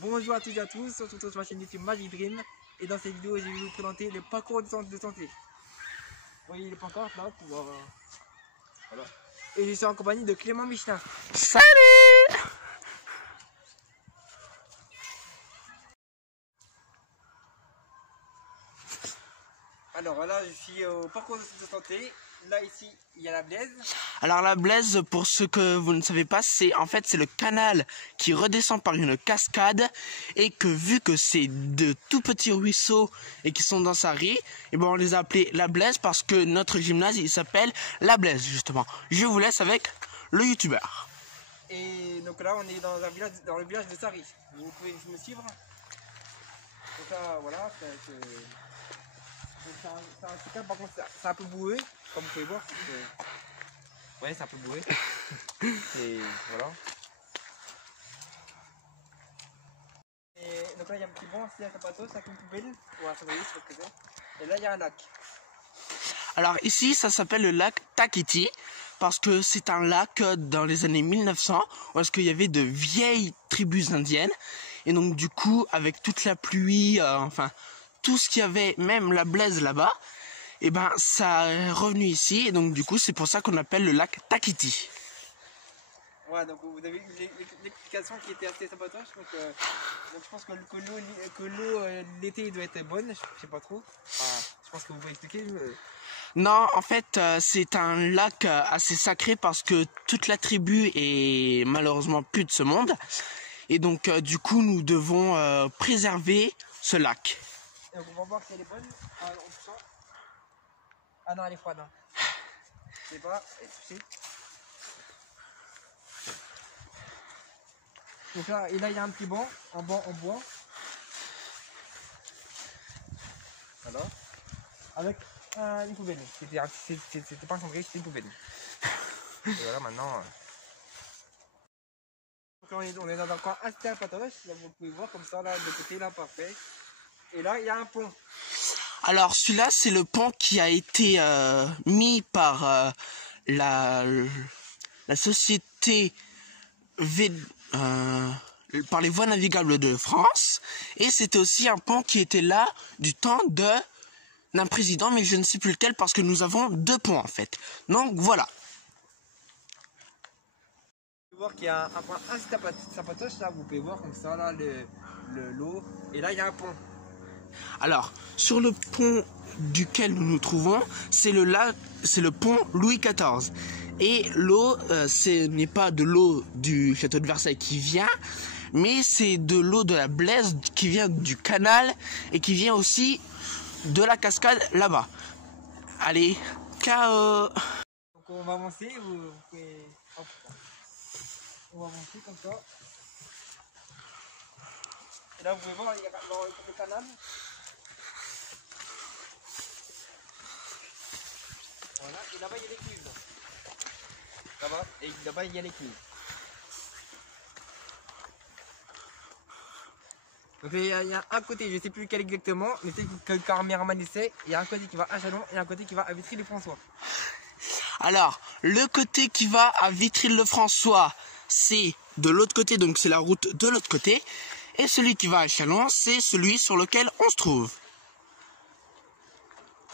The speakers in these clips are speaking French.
Bonjour à toutes et à tous, on se retrouve sur ma chaîne YouTube Magic Dream. Et dans cette vidéo, je vais vous présenter le parcours de santé. Vous voyez les pancartes là pour voir. Voilà. Et je suis en compagnie de Clément Michelin. Salut! Alors voilà, je suis au parcours de santé. Là ici, il y a la Blaise. Alors la Blaise, pour ceux que vous ne savez pas, c'est le canal qui redescend par une cascade et que vu que c'est de tout petits ruisseaux et qui sont dans sa riz, et ben on les a appelés la Blaise parce que notre gymnase il s'appelle la Blaise justement. Je vous laisse avec le youtubeur. Et donc là on est dans un village, dans le village de Sari. Vous pouvez me suivre. Donc là voilà, c'est par contre c'est un peu boueux, comme vous pouvez voir. Ouais, c'est un peu boueux. Et voilà. Et donc là il y a un petit banc, c'est un patos, avec une poubelle. Voilà, ça vous voyez, c'est ce que c'est. Et là il y a un lac. Alors ici ça s'appelle le lac Takiti parce que c'est un lac dans les années 1900 où est-ce qu'il y avait de vieilles tribus indiennes et donc du coup avec toute la pluie, enfin tout ce qu'il y avait, même la Blaise là-bas, et ben ça est revenu ici et donc du coup c'est pour ça qu'on appelle le lac Takiti. Voilà, donc vous avez eu l'explication qui était assez sympatoche. Donc je pense que l'eau l'été doit être bonne, je sais pas trop. Enfin, je pense que vous pouvez expliquer. Non, en fait, c'est un lac assez sacré parce que toute la tribu est malheureusement plus de ce monde. Et donc, du coup, nous devons préserver ce lac. Et donc, on va voir si elle est bonne. Ah non, elle est froide. Hein. Je sais pas. Donc là, il y a un petit banc en bois. Voilà. Avec une poubelle. C'était pas un cendrier, c'était une poubelle. Et voilà, maintenant. Donc on est dans un coin assez sympatoche. Là, vous pouvez voir comme ça, là, de côté, là, parfait. Et là, il y a un pont. Alors, celui-là, c'est le pont qui a été mis par la société par les voies navigables de France. Et c'était aussi un pont qui était là du temps d'un président, mais je ne sais plus lequel parce que nous avons deux ponts en fait. Donc voilà. Vous pouvez voir qu'il y a un point assez sympatoche là, vous pouvez voir comme ça là l'eau. Et là il y a un pont. Alors, sur le pont duquel nous nous trouvons, c'est le pont Louis XIV. Et l'eau, ce n'est pas de l'eau du château de Versailles qui vient, mais c'est de l'eau de la Blaise qui vient du canal et qui vient aussi de la cascade là-bas. Allez, ciao. Donc on va avancer, vous pouvez... Hop. On va avancer comme ça. Et là vous pouvez voir, il y a le canal. Voilà, et là-bas il y a l'écluse. Là-bas il y a l'écluse. Donc il y a un côté, je ne sais plus lequel exactement, mais peut-être que le caméraman essaie. Il y a un côté qui va à Chalon et un côté qui va à Vitry-le-François. Alors, le côté qui va à Vitry-le-François, c'est de l'autre côté, donc c'est la route de l'autre côté. Et celui qui va à Chalon, c'est celui sur lequel on se trouve.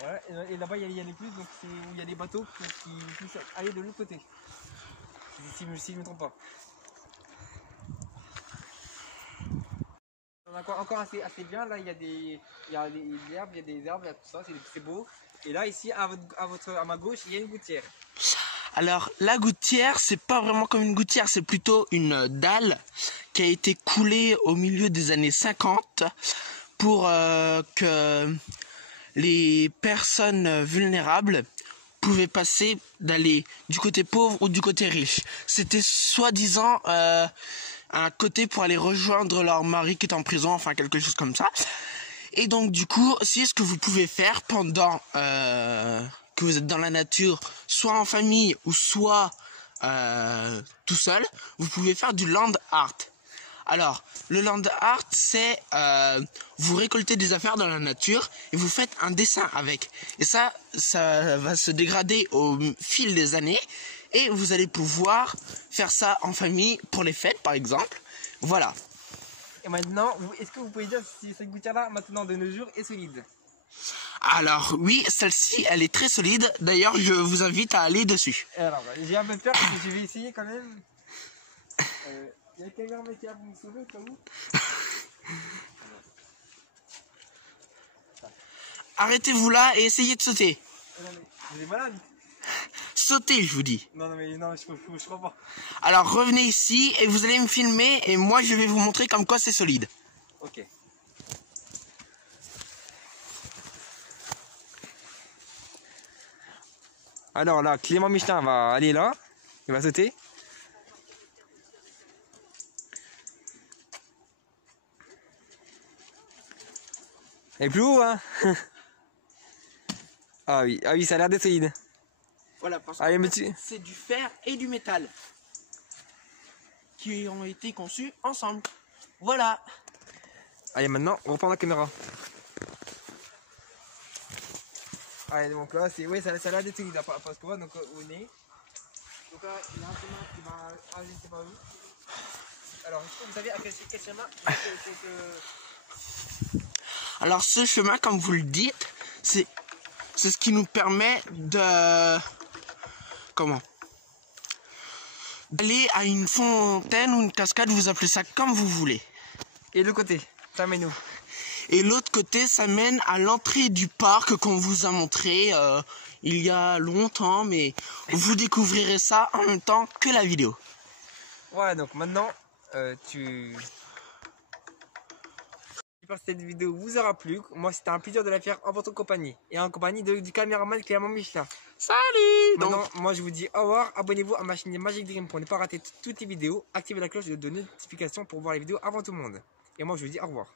Ouais, et là-bas il y a l'écluse, donc c'est où il y a des bateaux qui puissent aller de l'autre côté. Si je ne me trompe pas. On a encore assez bien, là il y a des herbes, il y a des arbres, il y a tout ça, c'est beau. Et là ici à ma gauche il y a une gouttière. Alors la gouttière, c'est pas vraiment comme une gouttière, c'est plutôt une dalle qui a été coulée au milieu des années 50 pour que les personnes vulnérables pouvaient passer d'aller du côté pauvre ou du côté riche. C'était soi-disant un côté pour aller rejoindre leur mari qui est en prison, enfin quelque chose comme ça. Et donc du coup, c'est ce que vous pouvez faire pendant que vous êtes dans la nature, soit en famille ou soit tout seul, vous pouvez faire du land art. Alors, le land art, c'est vous récoltez des affaires dans la nature et vous faites un dessin avec. Et ça va se dégrader au fil des années et vous allez pouvoir faire ça en famille pour les fêtes, par exemple. Voilà. Et maintenant, est-ce que vous pouvez dire si cette gouttière-là, maintenant de nos jours, est solide? Alors oui, celle-ci, elle est très solide. D'ailleurs, je vous invite à aller dessus. Et alors, j'ai un peu peur parce que je vais essayer quand même. Il y a quelqu'un qui a pour me sauver au cas où. Arrêtez-vous là et essayez de sauter. Non mais, vous êtes malade? Sautez, je vous dis. Non mais non, je crois pas. Alors revenez ici et vous allez me filmer et moi je vais vous montrer comme quoi c'est solide. Ok. Alors là, Clément Michelin va aller là. Il va sauter. Et plus haut, hein. Ah oui, ça a l'air d'être solide. Voilà, parce Allez, que monsieur. c'est du fer et du métal qui ont été conçus ensemble. Voilà. Allez, maintenant, on reprend la caméra. Allez, donc là, c'est... Oui, ça a l'air d'être solide, là, parce qu'on voit donc, au nez. Donc là, il y a un chemin qui va... Ah, je sais pas où. Alors, est-ce que vous savez à quel chemin Alors ce chemin, comme vous le dites, c'est ce qui nous permet de... Comment? D'aller à une fontaine ou une cascade, vous appelez ça comme vous voulez. Et le côté, ça mène où? Et l'autre côté, ça mène à l'entrée du parc qu'on vous a montré il y a longtemps, mais vous découvrirez ça en même temps que la vidéo. Voilà, donc maintenant, J'espère que cette vidéo vous aura plu. Moi, c'était un plaisir de la faire en votre compagnie. Et en compagnie du caméraman Clément Michelin. Salut! Maintenant, moi, je vous dis au revoir. Abonnez-vous à ma chaîne Magic Dream pour ne pas rater toutes les vidéos. Activez la cloche de notification pour voir les vidéos avant tout le monde. Et moi, je vous dis au revoir.